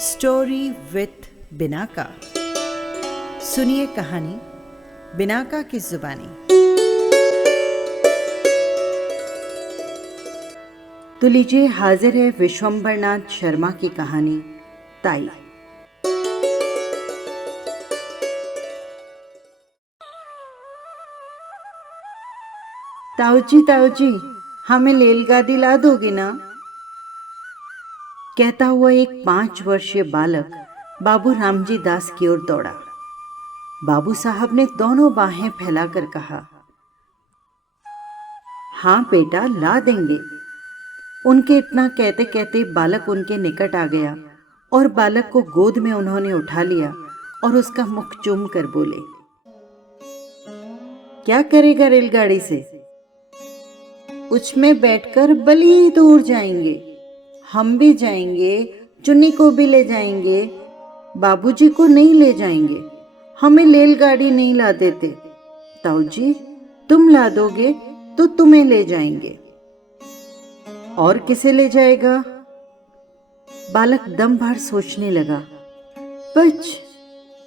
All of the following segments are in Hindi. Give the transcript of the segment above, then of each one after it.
Story with Binaca. सुनिए कहानी बिनाका की जुबानी। तो लीजिए, हाजिर है विश्वंभरनाथ शर्मा की कहानी ताई। ताऊजी, हमें रेलगाड़ी ला दोगे ना? कहता हुआ एक 5 वर्षीय बालक बाबू रामजी दास की ओर दौड़ा। बाबू साहब ने दोनों बाहें फैलाकर कहा, हाँ बेटा, ला देंगे। उनके इतना कहते कहते बालक उनके निकट आ गया और बालक को गोद में उन्होंने उठा लिया और उसका मुख चूम कर बोले, क्या करेगा रेलगाड़ी से? उसमें बैठकर बड़ी दूर जाएंगे। हम भी जाएंगे, चुन्नी को भी ले जाएंगे, बाबूजी को नहीं ले जाएंगे। हमें रेलगाड़ी नहीं ला देते। ताऊजी, तुम ला दोगे तो तुम्हें ले जाएंगे। और किसे ले जाएगा? बालक दम भर सोचने लगा। बच,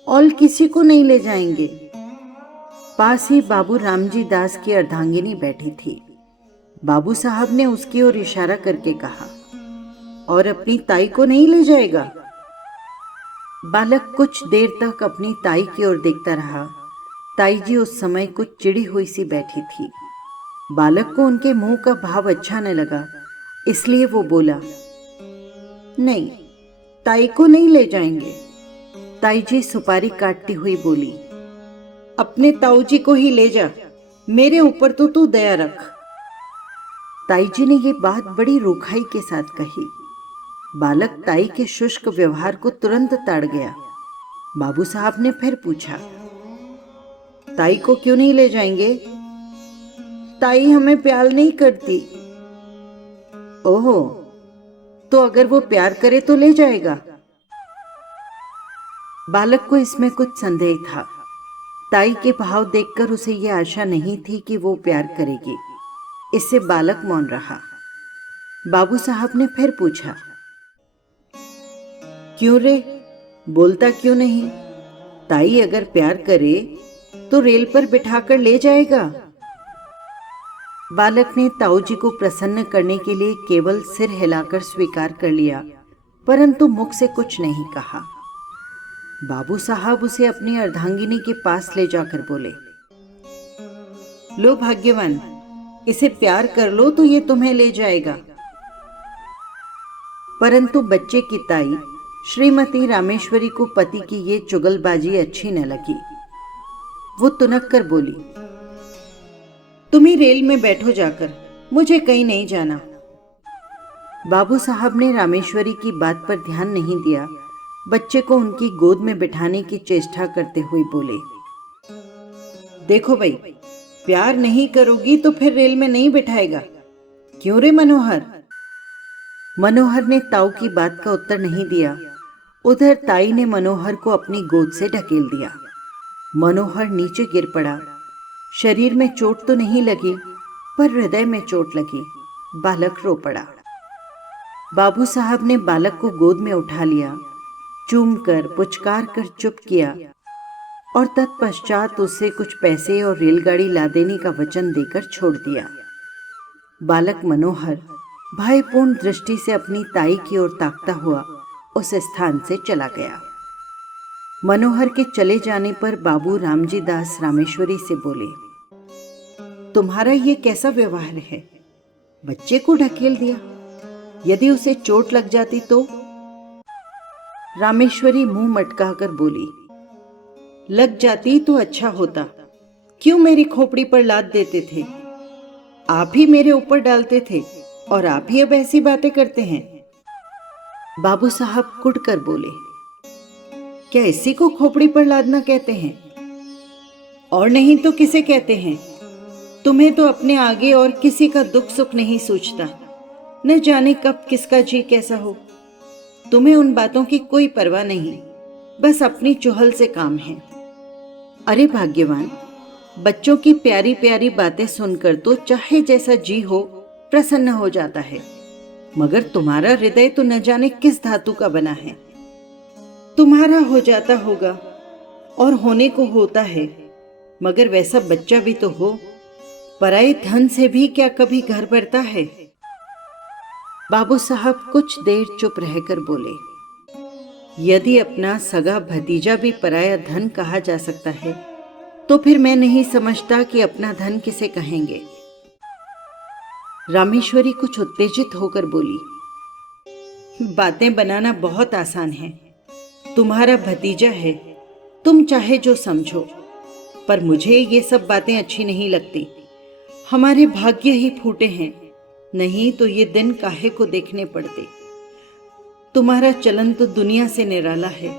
और किसी को नहीं ले जाएंगे। पास ही बाबू रामजी दास की अर्धांगिनी बैठी थी। बाबू साहब ने उसकी ओर इशारा करके कहा, और अपनी ताई को नहीं ले जाएगा? बालक कुछ देर तक अपनी ताई की ओर देखता रहा। ताई जी उस समय कुछ चिड़ी हुई सी बैठी थी। बालक को उनके मुंह का भाव अच्छा न लगा, इसलिए वो बोला, नहीं, ताई को नहीं ले जाएंगे। ताई जी सुपारी काटती हुई बोली, अपने ताऊ जी को ही ले जा, मेरे ऊपर तो तू दया रख। ताई जी ने ये बात बड़ी रूखाई के साथ कही। बालक ताई के शुष्क व्यवहार को तुरंत ताड़ गया। बाबू साहब ने फिर पूछा, ताई को क्यों नहीं ले जाएंगे? ताई हमें प्यार नहीं करती। ओहो, तो अगर वो प्यार करे तो ले जाएगा? बालक को इसमें कुछ संदेह था। ताई के भाव देखकर उसे यह आशा नहीं थी कि वो प्यार करेगी। इससे बालक मौन रहा। बाबू साहब ने फिर पूछा, क्यों रे, बोलता क्यों नहीं? ताई अगर प्यार करे तो रेल पर बिठाकर ले जाएगा। बालक ने ताऊ जी को प्रसन्न करने के लिए केवल सिर हिलाकर स्वीकार कर लिया, परंतु मुख से कुछ नहीं कहा। बाबू साहब उसे अपनी अर्धांगिनी के पास ले जाकर बोले, लो भाग्यवान, इसे प्यार कर लो तो ये तुम्हें ले जाएगा। परंतु बच्चे की ताई श्रीमती रामेश्वरी को पति की ये चुगलबाजी अच्छी न लगी। वो तुनक कर बोली, तुम ही रेल में बैठो जाकर, मुझे कहीं नहीं जाना। बाबू साहब ने रामेश्वरी की बात पर ध्यान नहीं दिया। बच्चे को उनकी गोद में बिठाने की चेष्टा करते हुए बोले, देखो भाई, प्यार नहीं करोगी तो फिर रेल में नहीं बिठाएगा। क्यों रे मनोहर? मनोहर ने ताऊ की बात का उत्तर नहीं दिया। उधर ताई ने मनोहर को अपनी गोद से ढकेल दिया। मनोहर नीचे गिर पड़ा। शरीर में चोट तो नहीं लगी, पर हृदय में चोट लगी। बालक रो पड़ा। बाबू साहब ने बालक को गोद में उठा लिया, चूम कर पुचकार कर चुप किया और तत्पश्चात उससे कुछ पैसे और रेलगाड़ी ला देने का वचन देकर छोड़ दिया। बालक मनोहर भयपूर्ण दृष्टि से अपनी ताई की ओर ताकता हुआ उस स्थान से चला गया। मनोहर के चले जाने पर बाबू रामजी दास रामेश्वरी से बोले, तुम्हारा ये कैसा व्यवहार है? बच्चे को ढकेल दिया, यदि उसे चोट लग जाती तो? रामेश्वरी मुंह मटकाकर बोली, लग जाती तो अच्छा होता। क्यों मेरी खोपड़ी पर लाद देते थे? आप ही मेरे ऊपर डालते थे और आप ही अब ऐसी बातें करते हैं। बाबू साहब कुढ़ कर बोले, क्या इसी को खोपड़ी पर लादना कहते हैं? और नहीं तो किसे कहते हैं? तुम्हें तो अपने आगे और किसी का दुख सुख नहीं सोचता। न जाने कब किसका जी कैसा हो। तुम्हें उन बातों की कोई परवाह नहीं, बस अपनी चुहल से काम है। अरे भाग्यवान, बच्चों की प्यारी प्यारी बातें सुनकर तो चाहे जैसा जी हो प्रसन्न हो जाता है, मगर तुम्हारा हृदय तो न जाने किस धातु का बना है। तुम्हारा हो जाता होगा और होने को होता है, मगर वैसा बच्चा भी तो हो। पराए धन से भी क्या कभी घर भरता है? बाबू साहब कुछ देर चुप रहकर बोले, यदि अपना सगा भतीजा भी पराया धन कहा जा सकता है, तो फिर मैं नहीं समझता कि अपना धन किसे कहेंगे। रामेश्वरी कुछ उत्तेजित होकर बोली, बातें बनाना बहुत आसान है। तुम्हारा भतीजा है, तुम चाहे जो समझो, पर मुझे ये सब बातें अच्छी नहीं लगती। हमारे भाग्य ही फूटे हैं, नहीं तो ये दिन काहे को देखने पड़ते। तुम्हारा चलन तो दुनिया से निराला है।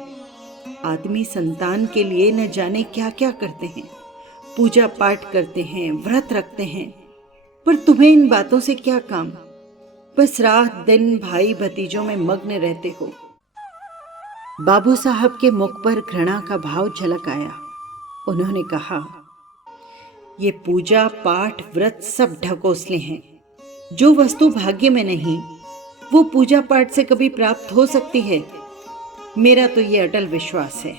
आदमी संतान के लिए न जाने क्या क्या करते हैं, पूजा पाठ करते हैं, व्रत रखते हैं, पर तुम्हें इन बातों से क्या काम? बस रात दिन भाई भतीजों में मग्न रहते हो। बाबू साहब के मुख पर घृणा का भाव झलक आया। उन्होंने कहा, ये पूजा पाठ व्रत सब ढकोसले हैं। जो वस्तु भाग्य में नहीं, वो पूजा पाठ से कभी प्राप्त हो सकती है? मेरा तो ये अटल विश्वास है।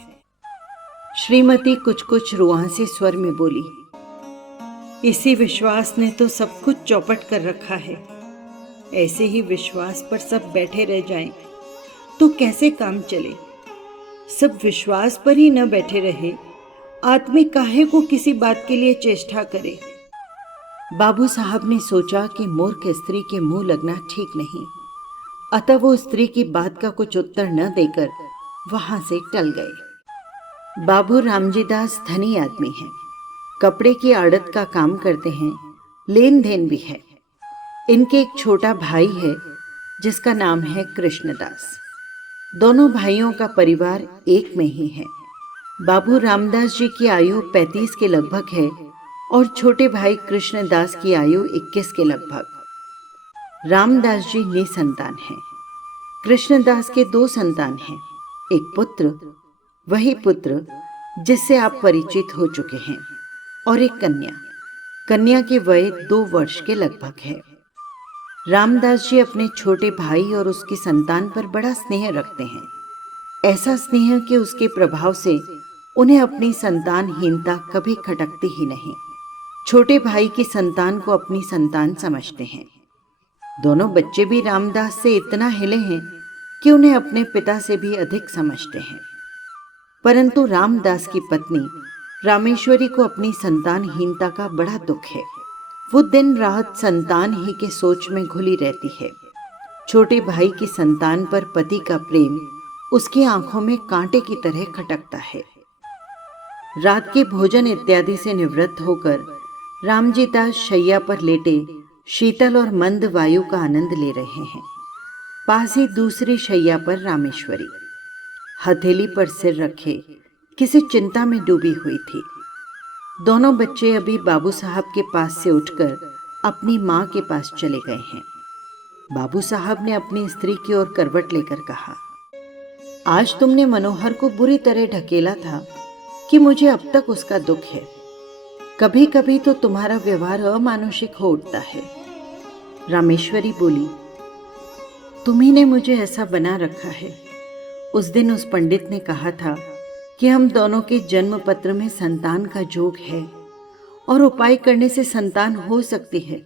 श्रीमती कुछ कुछ रुआंसे स्वर में बोली, इसी विश्वास ने तो सब कुछ चौपट कर रखा है। ऐसे ही विश्वास पर सब बैठे रह जाएं, तो कैसे काम चले? सब विश्वास पर ही न बैठे रहे, आदमी काहे को किसी बात के लिए चेष्टा करे। बाबू साहब ने सोचा कि मूर्ख स्त्री के मुंह लगना ठीक नहीं, अतः वो स्त्री की बात का कुछ उत्तर न देकर वहां से टल गए। बाबू रामजीदास धनी आदमी हैं, कपड़े की आड़त का काम करते हैं, लेन देन भी है। इनके एक छोटा भाई है जिसका नाम है कृष्णदास। दोनों भाइयों का परिवार एक में ही है। बाबू रामदास जी की आयु 35 के लगभग है और छोटे भाई कृष्णदास की आयु 21 के लगभग। रामदास जी निसंतान हैं। कृष्णदास के 2 संतान हैं, एक पुत्र, वही पुत्र जिससे आप परिचित हो चुके हैं, और एक कन्या। कन्या की वय 2 वर्ष के लगभग है। रामदास जी अपने छोटे भाई और उसकी संतान पर बड़ा स्नेह रखते हैं, ऐसा स्नेह कि उसके प्रभाव से उन्हें अपनी संतानहीनता कभी खटकती ही नहीं। छोटे भाई की संतान को अपनी संतान समझते हैं। दोनों बच्चे भी रामदास से इतना हिले हैं कि उन्हें अपने पिता से भी अधिक समझते हैं। परंतु रामदास की पत्नी रामेश्वरी को अपनी संतानहीनता का बड़ा दुख है। वो दिन रात संतान ही के सोच में घुली रहती है। छोटे भाई की संतान पर पति का प्रेम उसकी आंखों में कांटे की तरह खटकता है। रात के भोजन इत्यादि से निवृत्त होकर रामजीदास शैया पर लेटे शीतल और मंद वायु का आनंद ले रहे हैं। पास ही दूसरी शैया पर रामेश्वरी हथेली पर सिर रखे किसी चिंता में डूबी हुई थी। दोनों बच्चे अभी बाबू साहब के पास से उठकर अपनी माँ के पास चले गए हैं। बाबू साहब ने अपनी स्त्री की ओर करवट लेकर कहा, आज तुमने मनोहर को बुरी तरह ढकेला था कि मुझे अब तक उसका दुख है। कभी कभी तो तुम्हारा व्यवहार अमानुषिक हो उठता है। रामेश्वरी बोली, तुम्ही ने मुझे ऐसा बना रखा है। उस दिन उस पंडित ने कहा था कि हम दोनों के जन्म पत्र में संतान का जोग है और उपाय करने से संतान हो सकती है।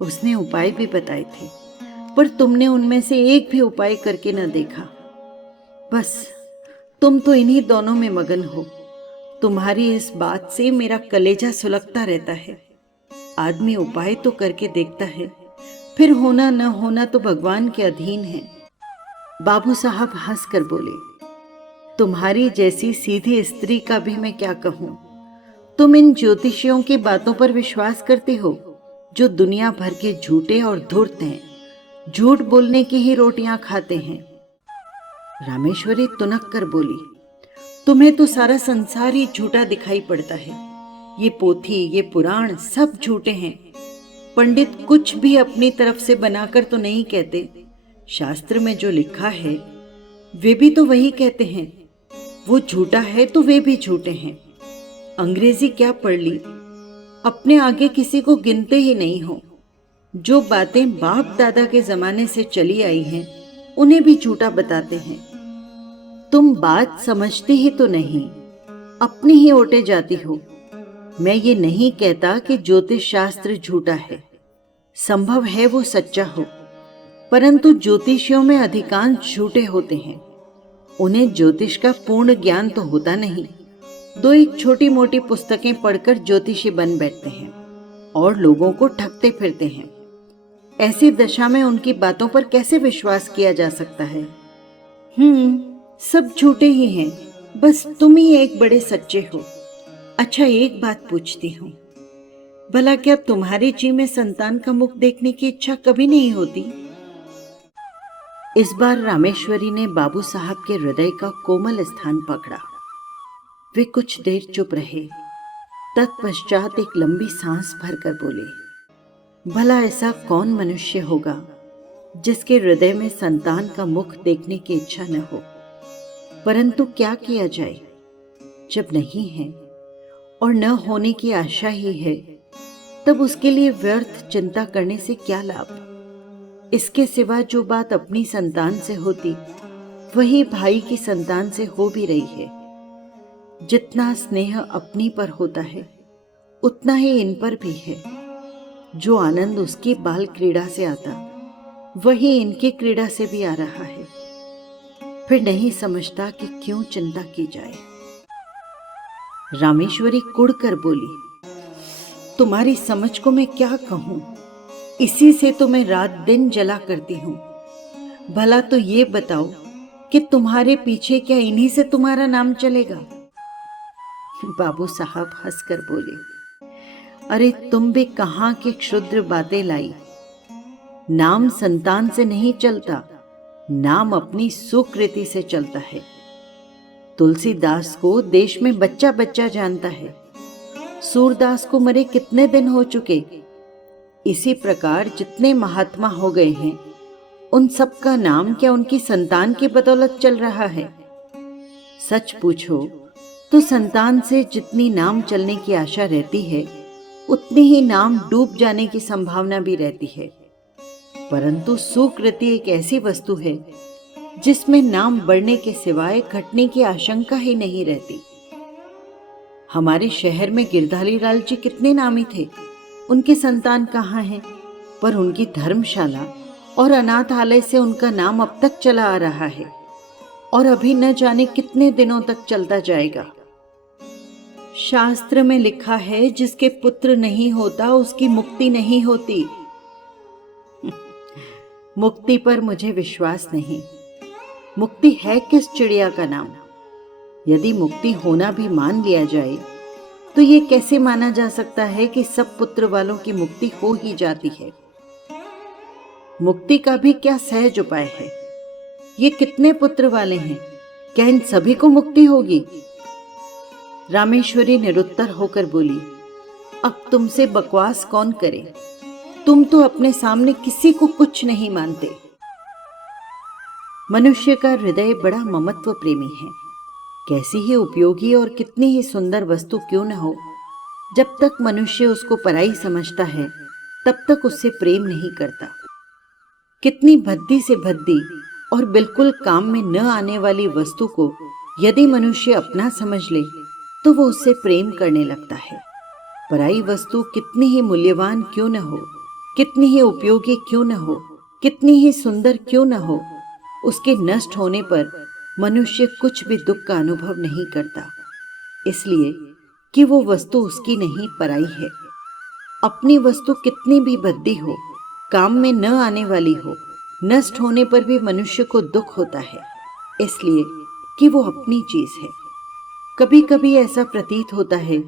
उसने उपाय भी बताए थे, पर तुमने उनमें से एक भी उपाय करके न देखा। बस तुम तो इन्हीं दोनों में मगन हो। तुम्हारी इस बात से मेरा कलेजा सुलगता रहता है। आदमी उपाय तो करके देखता है, फिर होना न होना तो भगवान के अधीन है। बाबू साहब हंसकर बोले, तुम्हारी जैसी सीधी स्त्री का भी मैं क्या कहूं। तुम इन ज्योतिषियों की बातों पर विश्वास करते हो जो दुनिया भर के झूठे और धूर्त हैं, झूठ बोलने की ही रोटियां खाते हैं। रामेश्वरी तुनक कर बोली, तुम्हें तो सारा संसार ही झूठा दिखाई पड़ता है। ये पोथी, ये पुराण सब झूठे हैं। पंडित कुछ भी अपनी तरफ से बनाकर तो नहीं कहते। शास्त्र में जो लिखा है वे भी तो वही कहते हैं। वो झूठा है तो वे भी झूठे हैं। अंग्रेजी क्या पढ़ ली, अपने आगे किसी को गिनते ही नहीं हो। जो बातें बाप दादा के जमाने से चली आई हैं उन्हें भी झूठा बताते हैं। तुम बात समझती ही तो नहीं, अपनी ही ओटे जाती हो। मैं ये नहीं कहता कि ज्योतिष शास्त्र झूठा है, संभव है वो सच्चा हो, परंतु ज्योतिषियों में अधिकांश झूठे होते हैं। उन्हें ज्योतिष का पूर्ण ज्ञान तो होता नहीं। दो एक छोटी मोटी पुस्तकें पढ़कर ज्योतिषी बन बैठते हैं और लोगों को ठगते फिरते हैं। ऐसी दशा में उनकी बातों पर कैसे विश्वास किया जा सकता है? सब झूठे ही हैं, बस तुम ही एक बड़े सच्चे हो। अच्छा, एक बात पूछती हूँ, भला क्या तुम्हारे जी में संतान का मुख देखने की इच्छा कभी नहीं होती? इस बार रामेश्वरी ने बाबू साहब के हृदय का कोमल स्थान पकड़ा। वे कुछ देर चुप रहे। तत्पश्चात एक लंबी सांस भरकर बोले, भला ऐसा कौन मनुष्य होगा जिसके हृदय में संतान का मुख देखने की इच्छा न हो? परंतु क्या किया जाए, जब नहीं है और न होने की आशा ही है, तब उसके लिए व्यर्थ चिंता करने से क्या लाभ? इसके सिवा जो बात अपनी संतान से होती, वही भाई की संतान से हो भी रही है। जितना स्नेह अपनी पर होता है, उतना ही इन पर भी है। जो आनंद उसकी बाल क्रीड़ा से आता, वही इनकी क्रीड़ा से भी आ रहा है। फिर नहीं समझता कि क्यों चिंता की जाए। रामेश्वरी कुढ़ कर बोली, तुम्हारी समझ को मैं क्या कहूं? इसी से तो मैं रात दिन जला करती हूं। भला तो ये बताओ कि तुम्हारे पीछे क्या इन्हीं से तुम्हारा नाम चलेगा? बाबू साहब हंसकर बोले, अरे तुम भी कहां की क्षुद्र बातें लाई। नाम संतान से नहीं चलता, नाम अपनी सुकृति से चलता है। तुलसीदास को देश में बच्चा बच्चा जानता है। सूरदास को मरे कितने दिन हो चुके। इसी प्रकार जितने महात्मा हो गए हैं, उन सब का नाम क्या उनकी संतान की बदौलत चल रहा है? सच पूछो तो संतान से जितनी नाम चलने की आशा रहती है, उतनी ही नाम डूब जाने की संभावना भी रहती है। परंतु सुकृति एक ऐसी वस्तु है जिसमें नाम बढ़ने के सिवाय घटने की आशंका ही नहीं रहती। हमारे शहर में गिरधारी लाल जी कितने नामी थे, उनके संतान कहाँ हैं? पर उनकी धर्मशाला और अनाथालय से उनका नाम अब तक चला आ रहा है और अभी न जाने कितने दिनों तक चलता जाएगा। शास्त्र में लिखा है, जिसके पुत्र नहीं होता उसकी मुक्ति नहीं होती। मुक्ति पर मुझे विश्वास नहीं। मुक्ति है किस चिड़िया का नाम? यदि मुक्ति होना भी मान लिया जाए, तो ये कैसे माना जा सकता है कि सब पुत्र वालों की मुक्ति हो ही जाती है? मुक्ति का भी क्या सहज उपाय है? ये कितने पुत्र वाले हैं, क्या इन सभी को मुक्ति होगी? रामेश्वरी निरुत्तर होकर बोली, अब तुमसे बकवास कौन करे? तुम तो अपने सामने किसी को कुछ नहीं मानते। मनुष्य का हृदय बड़ा ममत्व प्रेमी है। कैसी ही उपयोगी और कितनी ही सुंदर वस्तु क्यों न हो, जब तक मनुष्य उसको पराई समझता है, तब तक उससे प्रेम नहीं करता। कितनी भद्दी से भद्दी और बिल्कुल काम में न आने वाली वस्तु को यदि मनुष्य अपना समझ ले, तो वो उससे प्रेम करने लगता है। पराई वस्तु कितनी ही मूल्यवान क्यों न हो, कितनी ही उपयोगी क्यों न हो, कितनी ही सुंदर क्यों न हो, उसके नष्ट होने पर मनुष्य कुछ भी दुख का अनुभव नहीं करता, इसलिए कि वो वस्तु उसकी नहीं, पराई है। अपनी वस्तु कितनी भी भद्दी हो, काम में न आने वाली हो, नष्ट होने पर भी मनुष्य को दुख होता है, इसलिए कि वो अपनी चीज है। कभी कभी ऐसा प्रतीत होता है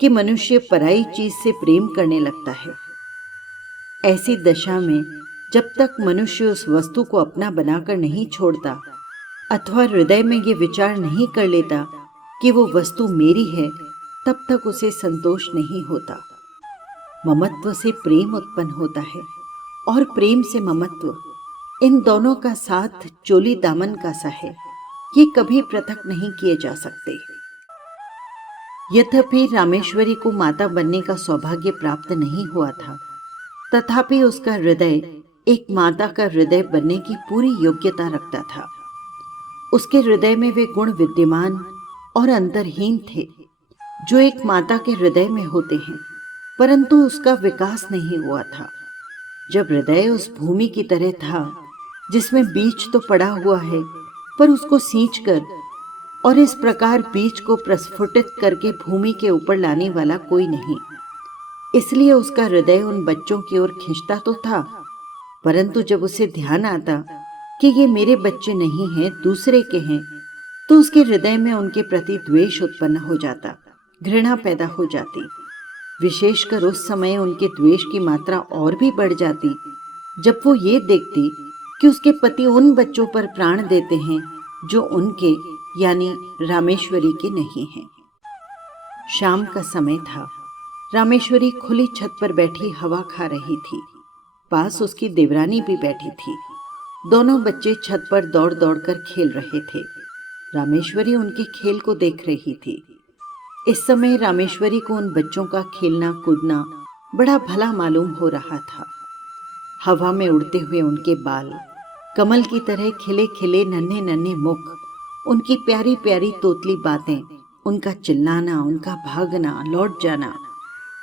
कि मनुष्य पराई चीज से प्रेम करने लगता है। ऐसी दशा में जब तक मनुष्य उस वस्तु को अपना बनाकर नहीं छोड़ता, अथवा हृदय में ये विचार नहीं कर लेता कि वो वस्तु मेरी है, तब तक उसे संतोष नहीं होता। ममत्व से प्रेम उत्पन्न होता है और प्रेम से ममत्व, इन दोनों का साथ चोली दामन का सा है। ये कभी पृथक नहीं किए जा सकते। यद्यपि रामेश्वरी को माता बनने का सौभाग्य प्राप्त नहीं हुआ था, तथापि उसका हृदय एक माता का हृदय बनने की पूरी योग्यता रखता था। उसके हृदय में वे गुण विद्यमान और अंतर्हीन थे जो एक माता के हृदय में होते हैं, परंतु उसका विकास नहीं हुआ था। जब हृदय उस भूमि की तरह था जिसमें बीज तो पड़ा हुआ है, पर उसको सींचकर और इस प्रकार बीज को प्रस्फुटित करके भूमि के ऊपर लाने वाला कोई नहीं, इसलिए उसका हृदय उन बच्चों की ओर खींचता तो था, परंतु जब उसे ध्यान आता कि ये मेरे बच्चे नहीं हैं, दूसरे के हैं, तो उसके हृदय में उनके प्रति द्वेष उत्पन्न हो जाता, घृणा पैदा हो जाती। विशेषकर उस समय उनके द्वेष की मात्रा और भी बढ़ जाती जब वो ये देखती कि उसके पति उन बच्चों पर प्राण देते हैं जो उनके यानी रामेश्वरी के नहीं हैं। शाम का समय था। रामेश्वरी खुली छत पर बैठी हवा खा रही थी। पास उसकी देवरानी भी बैठी थी। दोनों बच्चे छत पर दौड़ दौड़ कर खेल रहे थे। रामेश्वरी उनके खेल को देख रही थी। इस समय रामेश्वरी को उन बच्चों का खेलना कूदना बड़ा भला मालूम हो रहा था। हवा में उड़ते हुए उनके बाल, कमल की तरह खिले खिले नन्हे नन्हे मुख, उनकी प्यारी प्यारी तोतली बातें, उनका चिल्लाना, उनका भागना, लौट जाना,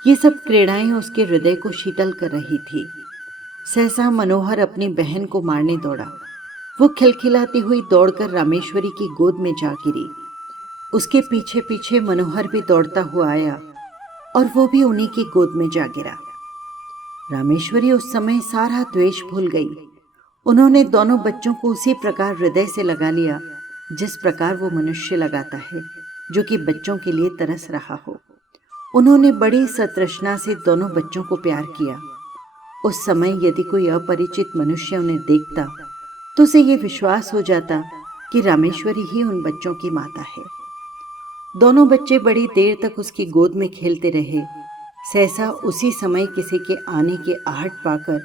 ये सब क्रीड़ाएं उसके हृदय को शीतल कर रही थी। सहसा मनोहर अपनी बहन को मारने दौड़ा। वो खिलखिलाती हुई दौड़कर रामेश्वरी की गोद में जा गिरी। उसके पीछे पीछे मनोहर भी दौड़ता हुआ आया और वो भी उन्हीं की गोद में जा गिरा। रामेश्वरी उस समय सारा द्वेष भूल गई। उन्होंने दोनों बच्चों को उसी प्रकार हृदय से लगा लिया जिस प्रकार वो मनुष्य लगाता है जो कि बच्चों के लिए तरस रहा हो। उन्होंने बड़ी सतृष्णा से दोनों बच्चों को प्यार किया। उस समय यदि कोई अपरिचित मनुष्य उन्हें देखता तो उसे ये विश्वास हो जाता कि रामेश्वरी ही उन बच्चों की माता है। दोनों बच्चे बड़ी देर तक उसकी गोद में खेलते रहे। सहसा उसी समय किसी के आने के आहट पाकर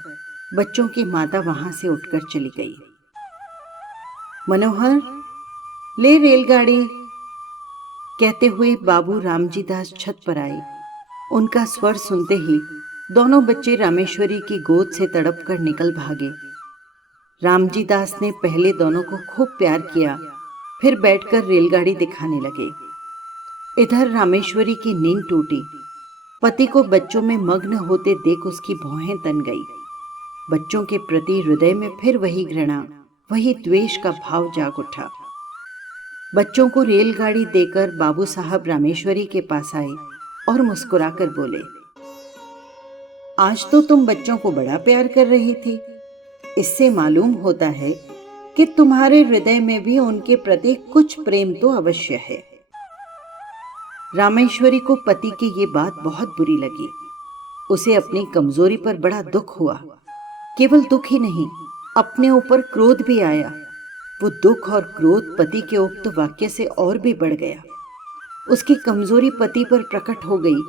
बच्चों की माता वहां से उठकर चली गई। मनोहर, ले रेलगाड़ी, कहते हुए बाबू रामजी दास छत पर आए। उनका स्वर सुनते ही दोनों बच्चे रामेश्वरी की गोद से तड़प कर निकल भागे। रामजी दास ने पहले दोनों को खूब प्यार किया, फिर बैठकर रेलगाड़ी दिखाने लगे। इधर रामेश्वरी की नींद टूटी। पति को बच्चों में मग्न होते देख उसकी भौहें तन गई। बच्चों के प्रति हृदय में फिर वही घृणा, वही द्वेष का भाव जाग उठा। बच्चों को रेलगाड़ी देकर बाबू साहब रामेश्वरी के पास आए और मुस्कुराकर बोले, आज तो तुम बच्चों को बड़ा प्यार कर रही थी। इससे मालूम होता है कि तुम्हारे हृदय में भी उनके प्रति कुछ प्रेम तो अवश्य है। रामेश्वरी को पति की ये बात बहुत बुरी लगी। उसे अपनी कमजोरी पर बड़ा दुख हुआ। केवल दुख ही नहीं, अपने ऊपर क्रोध भी आया। वो दुख और क्रोध पति के उक्त वाक्य से और भी बढ़ गया। उसकी कमजोरी पति पर प्रकट हो गई।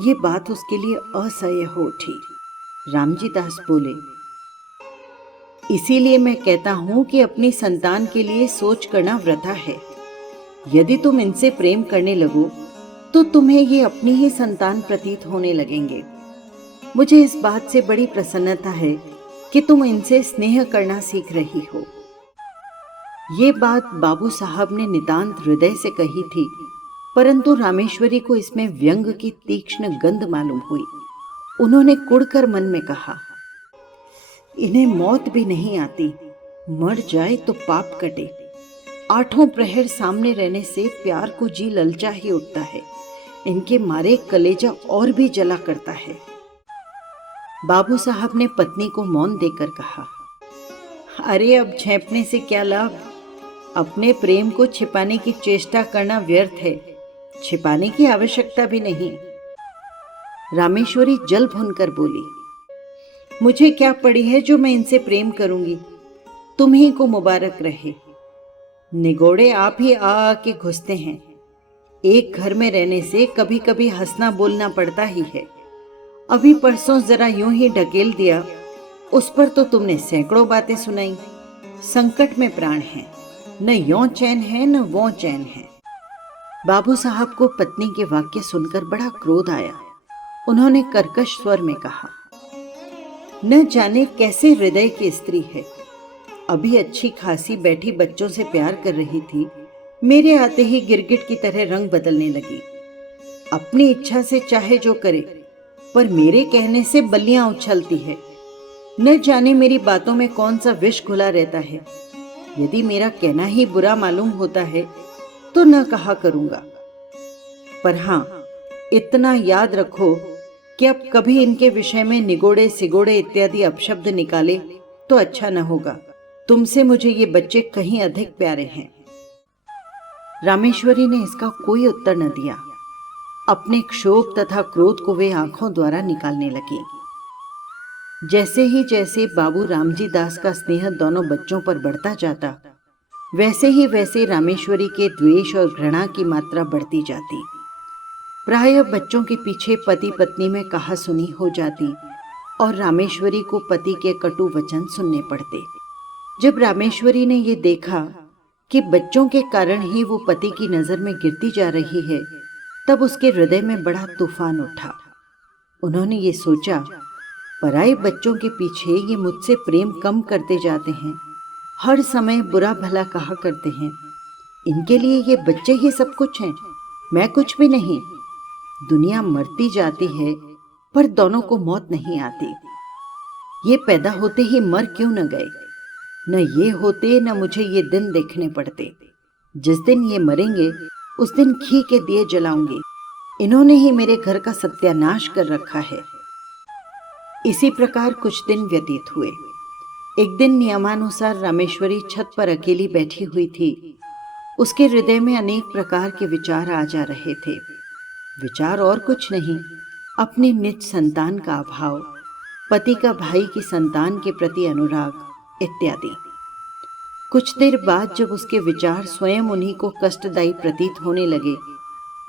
ये बात उसके लिए असह्य हो उठी। रामजी दास बोले, इसीलिए मैं कहता हूं कि अपनी संतान के लिए सोच करना वृथा है। यदि तुम इनसे प्रेम करने लगो तो तुम्हें ये अपनी ही संतान प्रतीत होने लगेंगे। मुझे इस बात से बड़ी प्रसन्नता है कि तुम इनसे स्नेह करना सीख रही हो। ये बात बाबू साहब ने नितांत हृदय से कही थी, परंतु रामेश्वरी को इसमें व्यंग की तीक्ष्ण गंध मालूम हुई। उन्होंने कुढ़कर मन में कहा, इन्हें मौत भी नहीं आती, मर जाए तो पाप कटे। आठों प्रहर सामने रहने से प्यार को जी ललचा ही उठता है। इनके मारे कलेजा और भी जला करता है। बाबू साहब ने पत्नी को मौन देकर कहा, अरे अब झेंपने से क्या लाभ। अपने प्रेम को छिपाने की चेष्टा करना व्यर्थ है। छिपाने की आवश्यकता भी नहीं। रामेश्वरी जल भुनकर बोली, मुझे क्या पड़ी है जो मैं इनसे प्रेम करूंगी। तुम्ही को मुबारक रहे। निगोड़े आप ही आ के घुसते हैं। एक घर में रहने से कभी कभी हंसना बोलना पड़ता ही है। अभी परसों जरा यूं ही ढकेल दिया, उस पर तो तुमने सैकड़ों बातें सुनाई। संकट में प्राण है, न यों चैन है न वो चैन है। बाबू साहब को पत्नी के वाक्य सुनकर बड़ा क्रोध आया। उन्होंने कर्कश स्वर में कहा, न जाने कैसे हृदय की स्त्री है। अभी अच्छी खासी बैठी बच्चों से प्यार कर रही थी, मेरे आते ही गिरगिट की तरह रंग बदलने लगी। अपनी इच्छा से चाहे जो करे, पर मेरे कहने से बल्लियां उछलती है। न जाने मेरी बातों में कौन सा विष घुला रहता है। यदि मेरा कहना ही बुरा मालूम होता है तो न कहा करूंगा, पर हाँ, इतना याद रखो कि अब कभी इनके विषय में निगोड़े सिगोड़े इत्यादि अपशब्द निकाले तो अच्छा न होगा। तुमसे मुझे ये बच्चे कहीं अधिक प्यारे हैं। रामेश्वरी ने इसका कोई उत्तर न दिया। अपने क्षोभ तथा क्रोध को वे आंखों द्वारा निकालने लगी। जैसे बाबू रामजी दास का स्नेह दोनों बच्चों पर बढ़ता जाता, वैसे रामेश्वरी के द्वेष और घृणा की मात्रा बढ़ती जाती। प्रायः बच्चों के पीछे पति पत्नी में कहा सुनी हो जाती और रामेश्वरी को पति के कटु वचन सुनने पड़ते। जब रामेश्वरी ने ये देखा कि बच्चों के कारण ही वो पति की नजर में गिरती जा रही है, तब उसके हृदय में बड़ा तूफान उठा। उन्होंने ये सोचा, पराए बच्चों के पीछे ये मुझसे प्रेम कम करते जाते हैं, हर समय बुरा भला कहा करते हैं। इनके लिए ये बच्चे ही सब कुछ हैं, मैं कुछ भी नहीं। दुनिया मरती जाती है पर दोनों को मौत नहीं आती। ये पैदा होते ही मर क्यों न गए? न ये होते न मुझे ये दिन देखने पड़ते। जिस दिन ये मरेंगे उस दिन घी के दिए जलाऊंगी। इन्होंने ही मेरे घर का सत्यानाश कर रखा है। इसी प्रकार कुछ दिन व्यतीत हुए। एक दिन नियमानुसार रामेश्वरी छत पर अकेली बैठी हुई थी। उसके हृदय में अनेक प्रकार के विचार आ जा रहे थे। विचार और कुछ नहीं, अपनी निज संतान का अभाव, पति का भाई की संतान के प्रति अनुराग इत्यादि। कुछ देर बाद जब उसके विचार स्वयं उन्हीं को कष्टदायी प्रतीत होने लगे,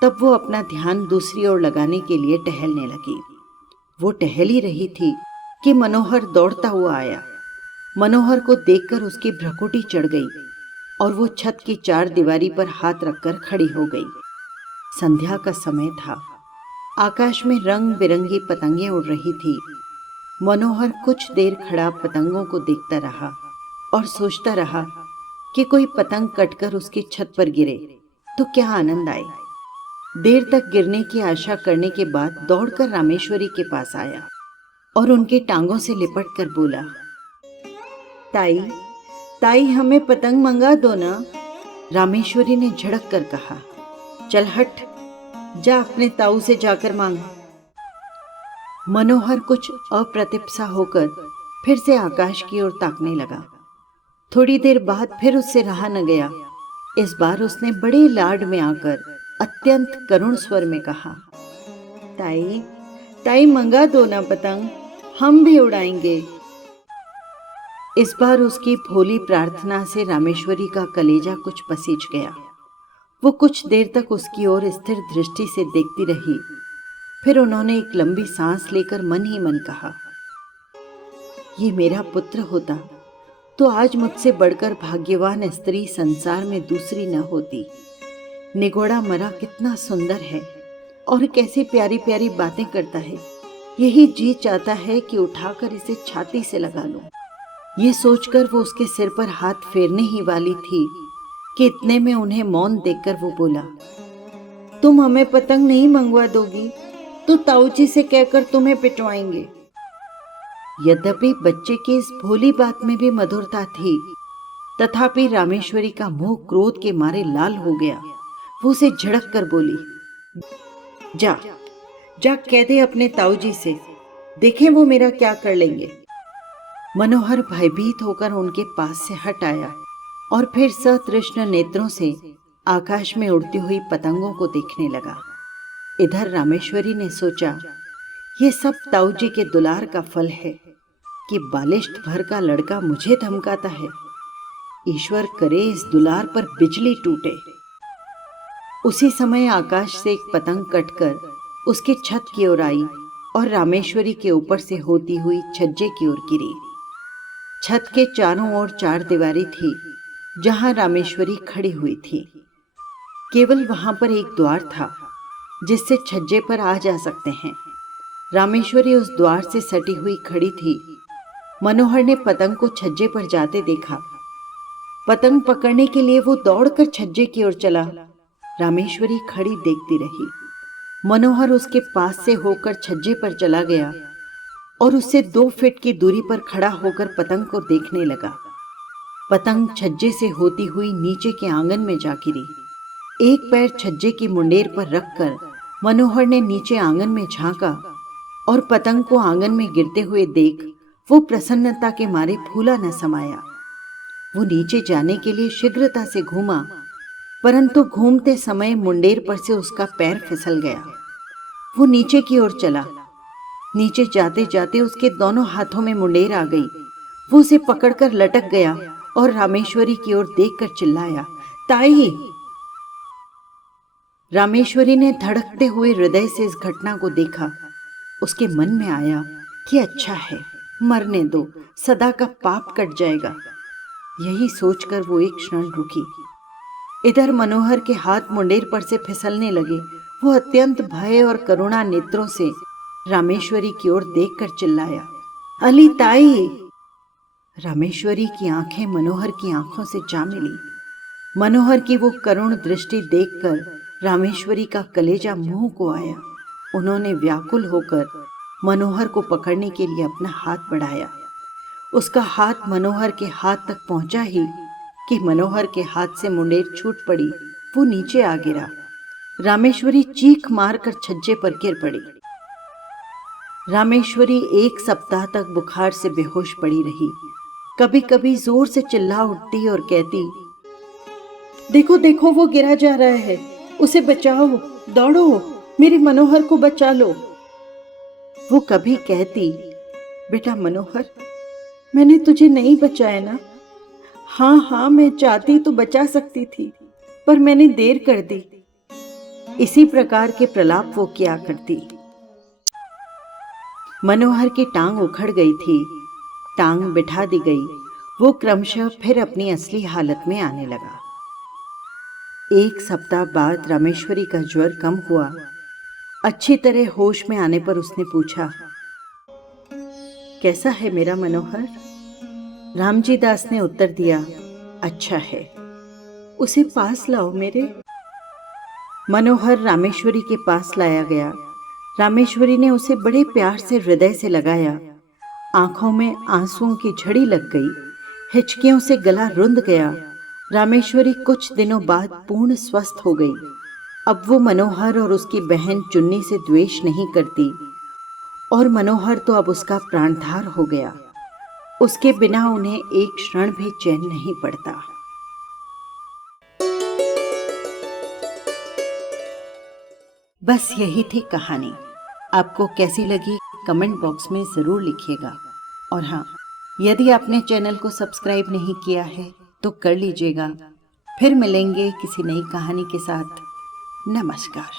तब वो अपना ध्यान दूसरी ओर लगाने के लिए टहलने लगी। वो टहल ही रही थी कि मनोहर दौड़ता हुआ आया। मनोहर को देखकर उसकी भ्रकुटी चढ़ गई और वो छत की चार दीवारी पर हाथ रखकर खड़ी हो गई। संध्या का समय था। आकाश में रंग बिरंगी पतंगें उड़ रही थी। मनोहर कुछ देर खड़ा पतंगों को देखता रहा और सोचता रहा कि कोई पतंग कटकर उसकी छत पर गिरे तो क्या आनंद आए। देर तक गिरने की आशा करने के बाद दौड़कर रामेश्वरी के पास आया और उनकी टांगों से लिपट कर बोला, ताई, ताई हमें पतंग मंगा दो ना। रामेश्वरी ने झड़क कर कहा, चल हट, जा अपने ताऊ से जाकर मांग। मनोहर कुछ अप्रतिपसा होकर फिर से आकाश की ओर ताकने लगा। थोड़ी देर बाद फिर उससे रहा न गया। इस बार उसने बड़े लाड में आकर अत्यंत करुण स्वर में कहा, ताई, ताई मंगा दो ना पतंग, हम भी उड़ाएंगे। इस बार उसकी भोली प्रार्थना से रामेश्वरी का कलेजा कुछ पसीज गया। वो कुछ देर तक उसकी ओर स्थिर दृष्टि से देखती रही। फिर उन्होंने एक लंबी सांस लेकर मन ही मन कहा, ये मेरा पुत्र होता तो आज मुझसे बढ़कर भाग्यवान स्त्री संसार में दूसरी न होती। निगोड़ा मरा कितना सुंदर है और कैसी प्यारी प्यारी बातें करता है। यही जी चाहता है कि उठाकर इसे छाती से लगा लूं। ये सोचकर वो उसके सिर पर हाथ फेरने ही वाली थी कि इतने में उन्हें मौन देखकर वो बोला, तुम हमें पतंग नहीं मंगवा दोगी तो ताऊजी से कहकर तुम्हें पिटवाएंगे। यद्यपि बच्चे की इस भोली बात में भी मधुरता थी, तथापि रामेश्वरी का मुंह क्रोध के मारे लाल हो गया। वो उसे झड़क कर बोली, जा जा कह दे अपने ताऊजी से, देखें वो मेरा क्या कर लेंगे। मनोहर भयभीत होकर उनके पास से हट आया और फिर सतृष्ण नेत्रों से आकाश में उड़ती हुई पतंगों को देखने लगा। इधर रामेश्वरी ने सोचा, ये सब ताऊजी के दुलार का फल है कि बालिष्ठ भर का लड़का मुझे धमकाता है। ईश्वर करे इस दुलार पर बिजली टूटे। उसी समय आकाश से एक पतंग कटकर उसकी छत की ओर आई और रामेश्वरी के ऊपर से होती हुई छज्जे की ओर गिरी। छत के चारों ओर चार दीवारी थी जहां रामेश्वरी खड़ी हुई थी। केवल वहां पर एक द्वार था जिससे छज्जे पर आ जा सकते हैं। रामेश्वरी उस द्वार से सटी हुई खड़ी थी। मनोहर ने पतंग को छज्जे पर जाते देखा। पतंग पकड़ने के लिए वो दौड़कर छज्जे की ओर चला। रामेश्वरी खड़ी देखती रही। मनोहर उसके पास से होकर छज्जे पर चला गया और उससे 2 फीट की दूरी पर खड़ा होकर पतंग को देखने लगा। पतंग छज्जे से होती हुई नीचे के आंगन में जा गिरी। एक पैर छज्जे की मुंडेर पर रखकर मनोहर ने नीचे आंगन में झांका और पतंग को आंगन में गिरते हुए देख वो प्रसन्नता के मारे फूला न समाया। वो नीचे जाने के लिए शीघ्रता से घूमा, परंतु घूमते समय मुंडेर पर से उसका पैर फिसल गया। वो नीचे की ओर चला। नीचे जाते जाते उसके दोनों हाथों में मुंडेर आ गई। वो उसे पकड़कर लटक गया और रामेश्वरी की ओर देखकर चिल्लाया, ताई। रामेश्वरी ने धड़कते हुए हृदय से इस घटना को देखा। उसके मन में आया कि अच्छा है, मरने दो, सदा का पाप कट जाएगा। यही सोचकर वो एक क्षण रुकी। इधर मनोहर के हाथ मुंडेर पर से फिसलने लगे। वो अत्यंत भय और करुणा नेत्रों से रामेश्वरी की ओर देखकर चिल्लाया, अली ताई। रामेश्वरी की आंखें मनोहर की आंखों से जा मिली। मनोहर की वो करुण दृष्टि देखकर रामेश्वरी का कलेजा मुंह को आया। उन्होंने व्याकुल होकर मनोहर को पकड़ने के लिए अपना हाथ बढ़ाया। उसका हाथ मनोहर के हाथ तक पहुंचा ही कि मनोहर के हाथ से मुंडेर छूट पड़ी। वो नीचे आ गिरा। रामेश्वरी चीख मारकर छज्जे पर गिर पड़ी। रामेश्वरी 1 सप्ताह तक बुखार से बेहोश पड़ी रही। कभी कभी जोर से चिल्ला उठती और कहती, देखो देखो, वो गिरा जा रहा है, उसे बचाओ, दौड़ो, मेरे मनोहर को बचा लो। वो कभी कहती, बेटा मनोहर, मैंने तुझे नहीं बचाया ना। हाँ, मैं चाहती तो बचा सकती थी, पर मैंने देर कर दी। इसी प्रकार के प्रलाप वो किया करती। मनोहर की टांग उखड़ गई थी। टांग बिठा दी गई। वो क्रमशः फिर अपनी असली हालत में आने लगा। 1 सप्ताह बाद रामेश्वरी का ज्वर कम हुआ। अच्छी तरह होश में आने पर उसने पूछा, कैसा है मेरा मनोहर? रामजी दास ने उत्तर दिया, अच्छा है, उसे पास लाओ मेरे। मनोहर रामेश्वरी के पास लाया गया। रामेश्वरी ने उसे बड़े प्यार से हृदय से लगाया। आंखों में आंसुओं की झड़ी लग गई। हिचकियों से गला रुंध गया। रामेश्वरी कुछ दिनों बाद पूर्ण स्वस्थ हो गई। अब वो मनोहर और उसकी बहन चुन्नी से द्वेष नहीं करती और मनोहर तो अब उसका प्राणधार हो गया। उसके बिना उन्हें एक क्षण भी चैन नहीं पड़ता। बस यही थी कहानी। आपको कैसी लगी कमेंट बॉक्स में ज़रूर लिखिएगा। और हाँ, यदि आपने चैनल को सब्सक्राइब नहीं किया है तो कर लीजिएगा। फिर मिलेंगे किसी नई कहानी के साथ। नमस्कार।